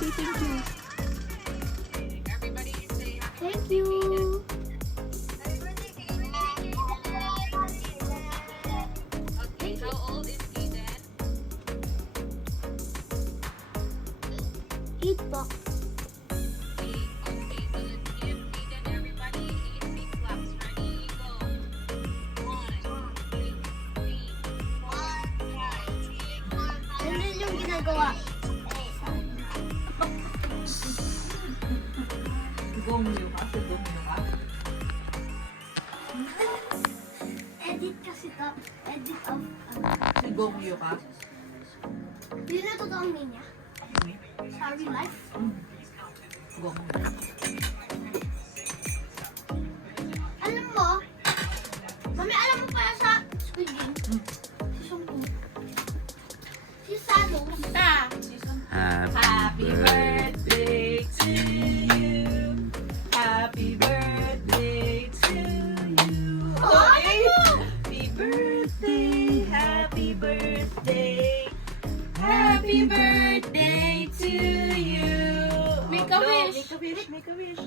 say thank you. Thank you. Okay, how old is Eden? Eat po. Okay, so let's give Eden everybody 8 big claps. Ready? Go. 1, 2, 3, 4, 5, 6, 7. Ganun yung ginagawa. Gongyo ka? Sa gongyo ka? Edit kasi to. Edit of... Si gongyo ka? Yun na totoong name niya. Sa real life. Gongyo. Alam mo, mami, alam mo pala sa Squid Game? Season 2. Si Sado. Happy birthday to you. Happy birthday to you. Oh, alam mo! Happy birthday, happy birthday. Happy birthday to you. Make a wish. Make a wish, make a wish.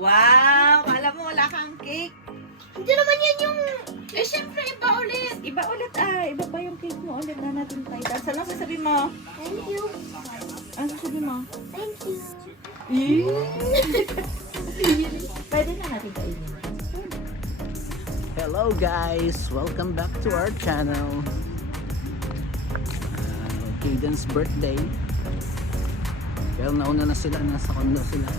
Wow! Alam mo, wala kang cake. Hindi naman yan yung... Eh, syempre, iba ulit. Iba ulit Iba pa yung cake mo ulit na natin tayo. Tapos ano sasabihin mo? Thank you. Ano sasabihin mo? Thank you. Pwede na natin kainin. Hello guys! Welcome back to our channel. Caden's birthday. Pero nauna na sila, nasa condo sila.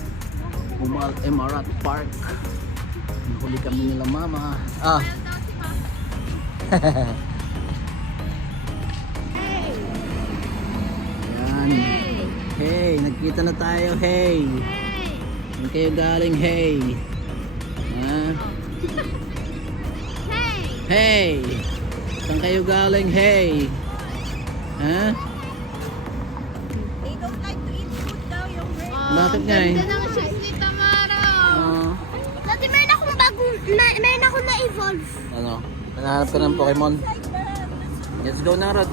Emarat Park. Nahuli kami nila mama. Yan. Hey, nagkita na tayo. Hey. Saan kayo galing? Hey. Ha? Hey! Saan kayo galing? Hey! Ha? They don't like to eat food daw, yung brain. Bakit nga eh? Ganda ng shoes ni Tamara. Ah, Dati meron akong bagong... Meron akong na-evolve. ano? Hanahanap ka ng Pokemon? Let's go na, Rod.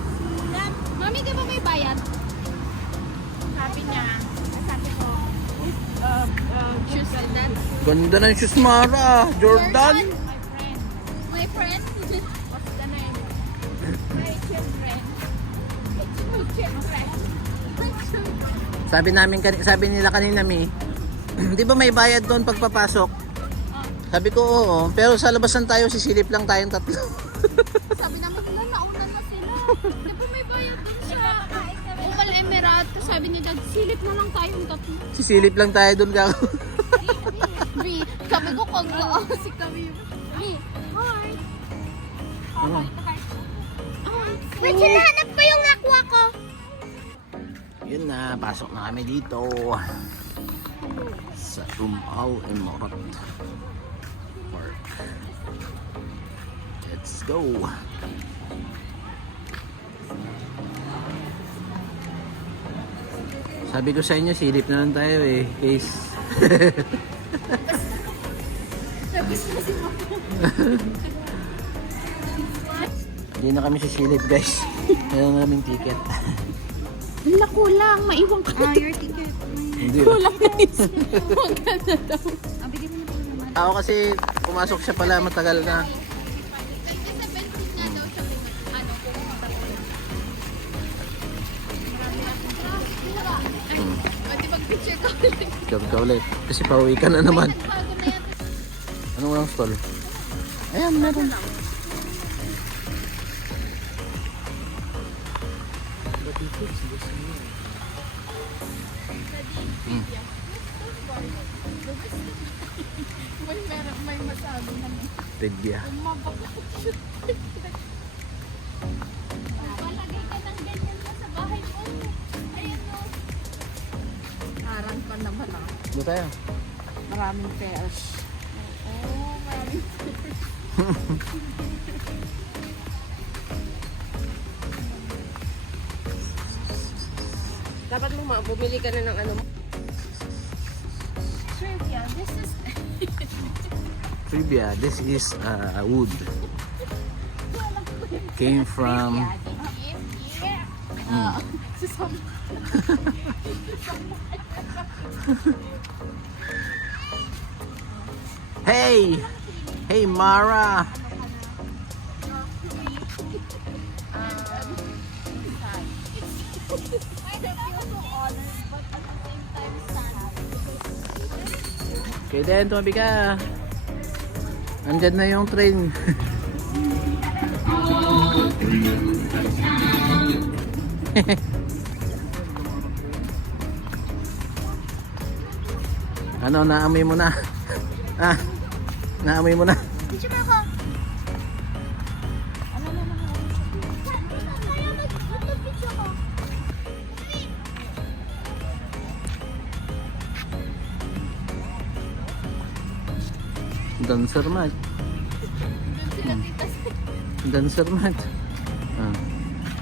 Mami, di ba may bayad? Sabi niya. Sabi ko. Shoes like that. Ganda ng shoes, Mara! Jordan! My friend. What's the name? My children. My children. Sabi nila kanina, Mi, di ba may bayad doon pagpapasok? Sabi ko, oo. Pero sa labas lang tayo, sisilip lang tayong tatlo. Sabi namin nila, nauna na sila. Di ba may bayad dun sa Opal Emerald? Sabi nila, silip na lang tayong tatlo. Sisilip lang tayo doon, kako. B, sabi ko, kung si kami. B, hi. Ano? Wait, hinahanap ko yung aqua ko. Yun na, pasok na kami dito. Sa Emarat Park. Let's go. Sabi ko sa inyo, silip na lang tayo eh. Case. Hindi na kami sisilip guys. Meron na naming ticket. Wala, kulang. Maiwan ka na. Your ticket. Hindi. Kulang na isa. Huwag ka na daw. Bigyan mo na po naman. Ako kasi pumasok siya pala matagal na. Pwede mag-picture ka ulit. Ikaw ka ulit. Kasi pauwi ka na naman. Bago na yan. Anong walang stall? Ayan, meron. May masabi naman. Trivia. Mabakit. Palagay ka ng ganyan mo sa bahay mo. Ayan o. Harang pa naman ah. Doon tayo. Maraming pairs. Oo, maraming. Dapat mo bumili ka na ng ano. Trivia, this is... Trivia. This is wood. Alam ko came from Hey! Hey Mara! Okay din, tumabi ka. Andyan na yung train. Ano, naamoy mo na? Ah, naamoy mo na? Picture mo ako. Kaya mag-picture ko. Dancer mat. Dancer mat. Ah.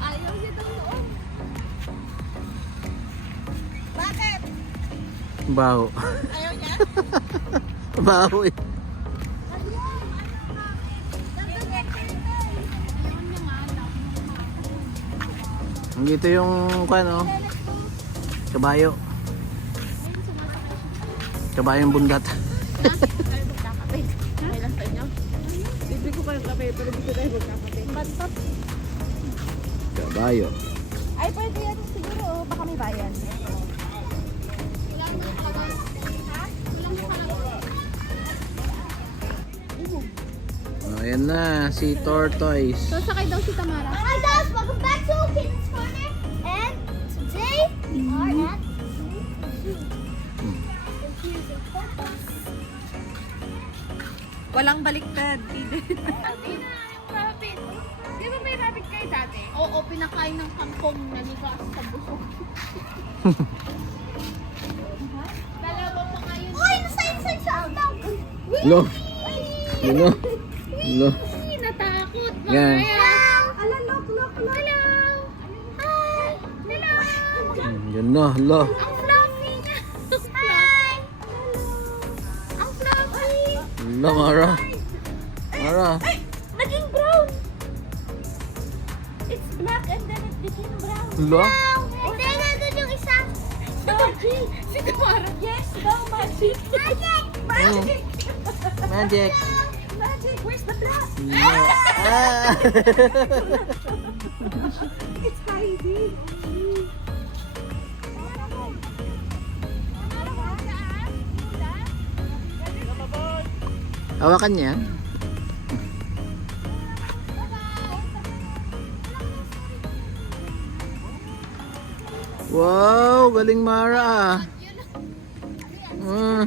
Ayaw niya daw noon. Bakit? Baho. Ayaw niya? Baho eh. Dito yung ano, kabayo. Kabayong bundat. Libre ko kayo kape, pero dito tayo magkakape. Bantot. Kabayo. Ay, pwede yan siguro. Baka may bayan. Oh, ayan na, si Tortoise. So, sakay daw si Tamara. Hi guys! Welcome back to Kittens Corner. And today, we are at Confusing Photos. Walang baliktad. Hindi na yung rabbit. Di ba may rabbit kayo dati? Oo, pinakain ng kangkong nanigas sa busok. Dalawa pa ngayon. Uy! Nasa inside sa outdoor! Lo. Lo. Lo. Natakot! Yan. Hello! Look! Hello! Hi! Hello! Yan na, lo. Ang fluffy niya! Hi! Ang fluffy! Lo, Mara. Mara. Naging brown! It's black and then it became brown. Lo. And then nandun yung isa. Magic! Si Tamara! Yes! No! Magic! Magic! Magic. Magic. Magic! Where's the black? Ah. It's Heidi. Hawakan niya. Wow, galing Mara. Ah.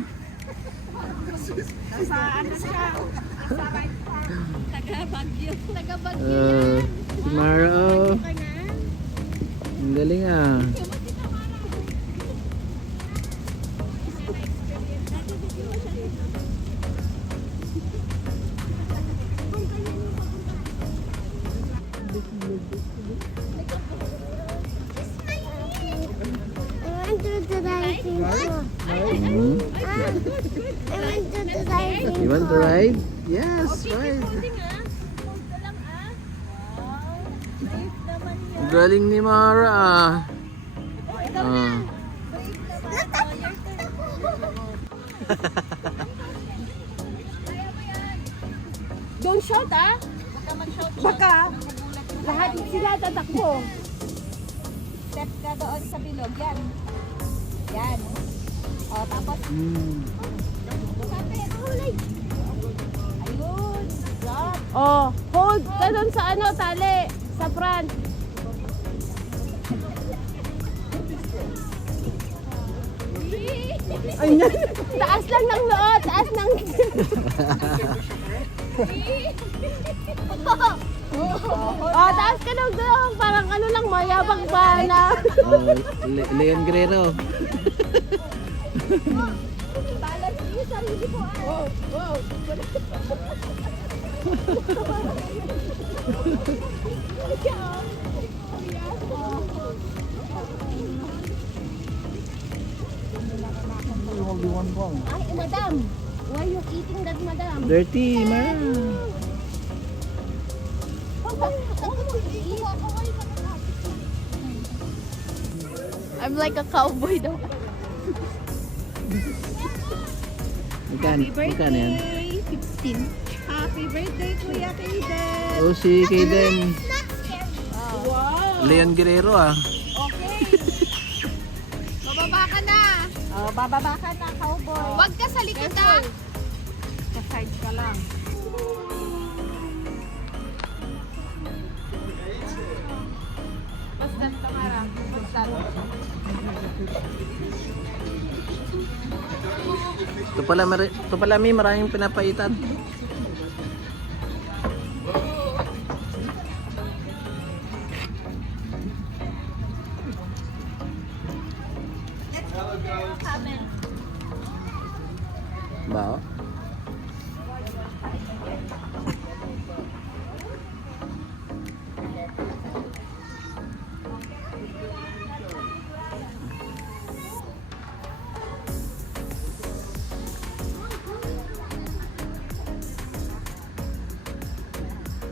Taga-Bagyo. Si Mara. Oh. Ang galing ah. I went to the diving pool. Hmm. I went to the diving You want to ride? Yes, ride. Ang galing ni Mara ah. Ah. Don't shout, ah. Baka lahat sila tatakbo. Step ka doon sa bilog. Yan. Yan. O, tapos, Hmm. ayun. Drop. Oh, hold ka dun sa ano, tali, sa front. Taas lang ng loo, taas ng... oh, taas ka ng doon, parang ano lang, mayabang pa na. Leon Guerrero. Balance niyo sarili ko, ah. Wow, wow. Ay, madam. Why you eating that, madam? Dirty, Mara. I'm like a cowboy daw. Magkano yan? 15. Happy birthday, Kuya Kaden. Oh, si Kaden. Wow. Leon Guerrero ah. Okay. Bababa ka na. Bababa ka na, cowboy. Huwag ka sa likod ah. Sa side ka lang. Basta tamara. Basta. Ito pala may maraming pinapaitan. Ba?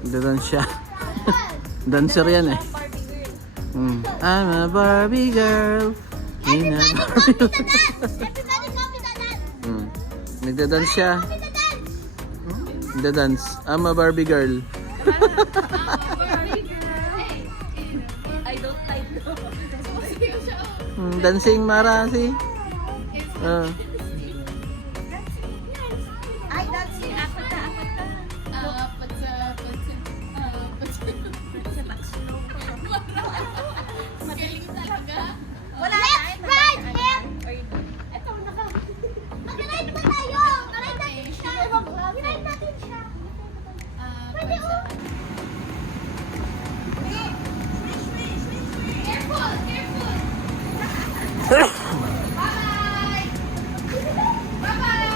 Nagdadance siya. Dancer yan eh. I'm a Barbie girl. In a Barbie world. Everybody copy the dance. Nagdadance siya. Copy the dance. Nagdadance. I'm a Barbie girl. Dancing Mara si. Ay, that's it. Apat na. Wala Let's ride him. Ito, naka. Mag-ride ba tayo? Ride natin siya. Ride natin siya. Pwede oh. Careful, careful. Bye-bye. Bye-bye.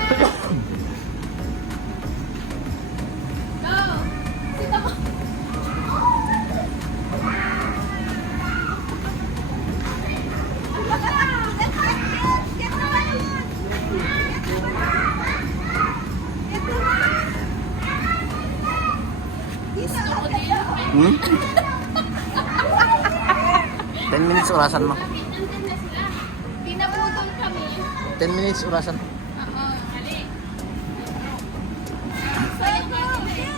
Go. Sino mo? Hmm? 10 minutes orasan mo. Nandun na sila. Pinabutol kami. 10 minutes orasan. Oo. Mali. Sayang ba sila?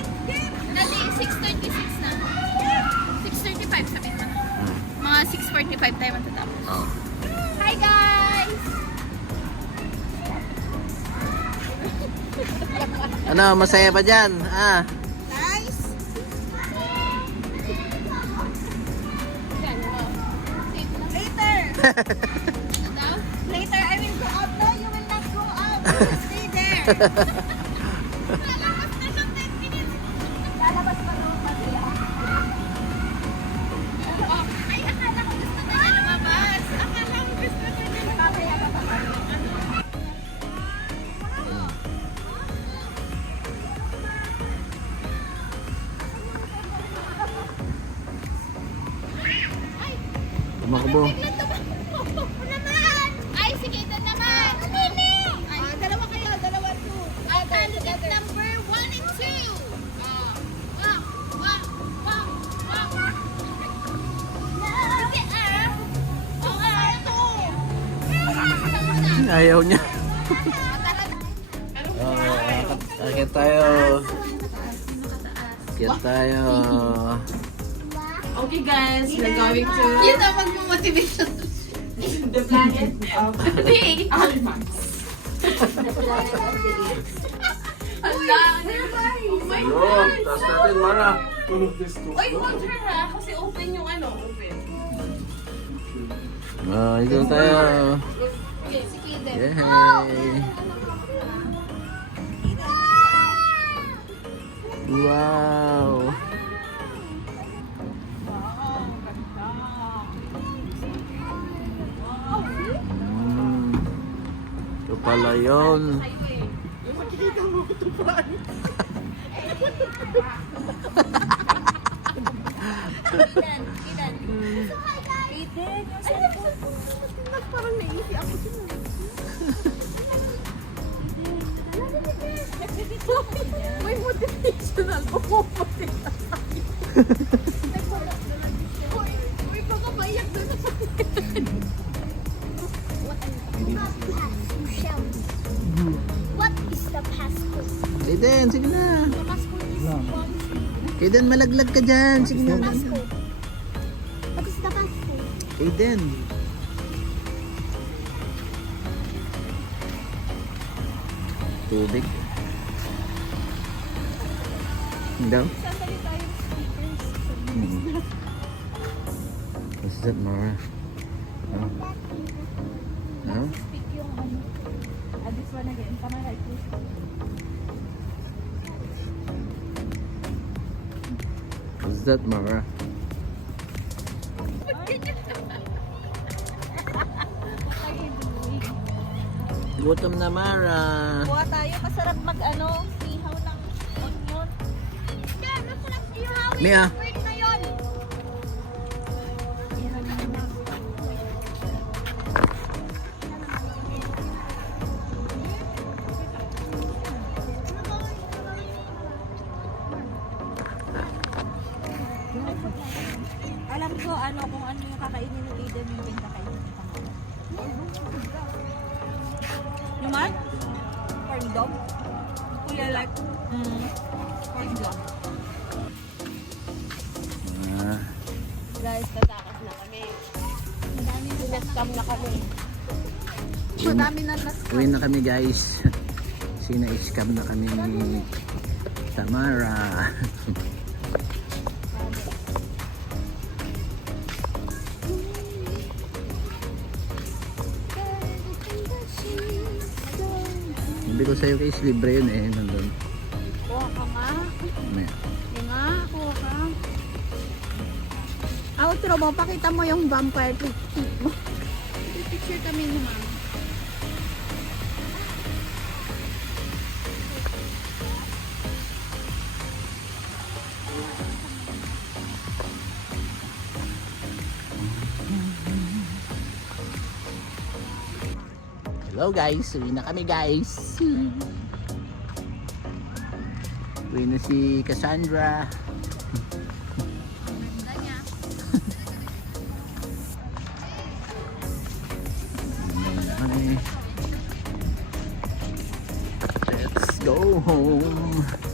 Dati 6:36 na. 6:35 sabihin mo na. Mga 6:45 tayo matatapos. Oh. Hi guys! Ano, masaya pa dyan? Ah. Nice. Yan, oh. Safe lang. Later. Ano daw? Later, I will go out. No, you will not go out. You will stay there. Lalabas na siyang 10 minutes. Lalabas pa naman pati Oh, ay, akala ko gusto na niya lumabas. Akala ko gusto na niya lumabas. Mamaya pa pa. Tumakbo. Ay, sige, ito naman. Ay, Dalawa kayo, dalawa two. ang candidate number 1 and 2. Wow, wow, wow, wow. Sige, ah. Okay, ito. Ayaw niya. Tara. Akit tayo. Akit tayo. Okay guys, we're going to Yun ang mag-motivation. the planet of Hindi. Almas. Hala. Oh my God. Taas natin, Mara. Oy, hold her ha, kasi open yung ano, open. Ito tayo. Okay, si Kiden. Yay! Wow! Ito pala yun. Yung makikita mo ito pa. Eden, yung cellphone ko. Parang naisi ako din. May motivational. Pupuputin na. Uy, pagkapayak doon sa What is the passcode? Kaden, sige na. The passcode is Kaden, malaglag ka dyan. Sige na. passcode. What is the passcode? Kaden. Tubig. Daw? Sasali tayo speakers. What's that, Mara? Huh? Huh? Speak yung ano. This one again. Tama right, please. What's that, Mara? Gutom na, Mara. Kuha tayo. Masarap mag-ano. Ihaw ng onion. Yeah, masarap ihawin. Mia. Word na yun. Alam ko ano kung ano yung kakainin ni Aiden yung pinakainin ni Pamela. Yung man? Corn dog? Kuya like corn dog. Ah, Guys, tatakas na kami. Sinascam na kami. Madami na nascam. uwi na kami, guys. Sina-scam na kami ni Tamara. Hindi ko sa'yo guys, libre yun eh. Nandun. Kuha ka nga. May. Yung nga, kuha ka. Outro mo, pakita mo yung vampire clip mo. Picture kami ni ma'am. Hello guys, uwi na kami guys. Uwi na si Cassandra. Ganda niya. Let's go home.